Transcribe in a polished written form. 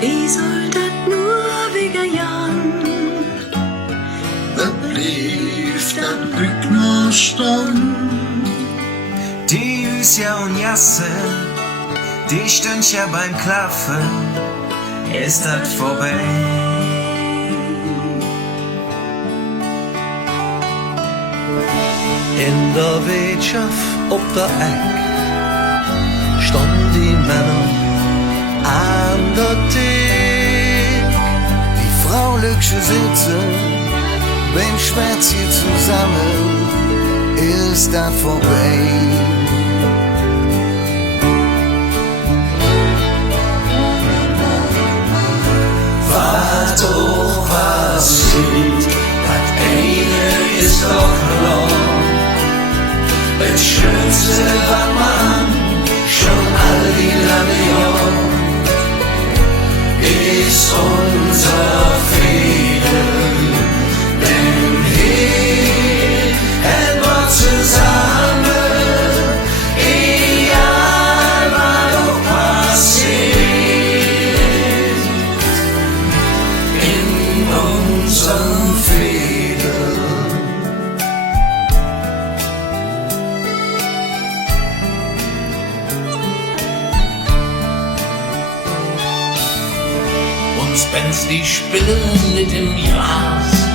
Wie soll das nur wegen Jan? Das blieb das Glück nur stand. Die Hüsja und Jasse, die stünd ja beim Klaffen, ist das vorbei. In der Wirtschaft op der Eck standen die Männer an der Thek. Die frauliche Sitze beim Spazier zusammen, ist das vorbei. Was auch passiert, das eine ist doch verloren. Das Schönste, was man schon all die lange Jahre ist unser Frieden, denn hier hält wir zusammen, egal was auch passiert, in unserem Frieden. Wenn's die Spinne mit dem Gras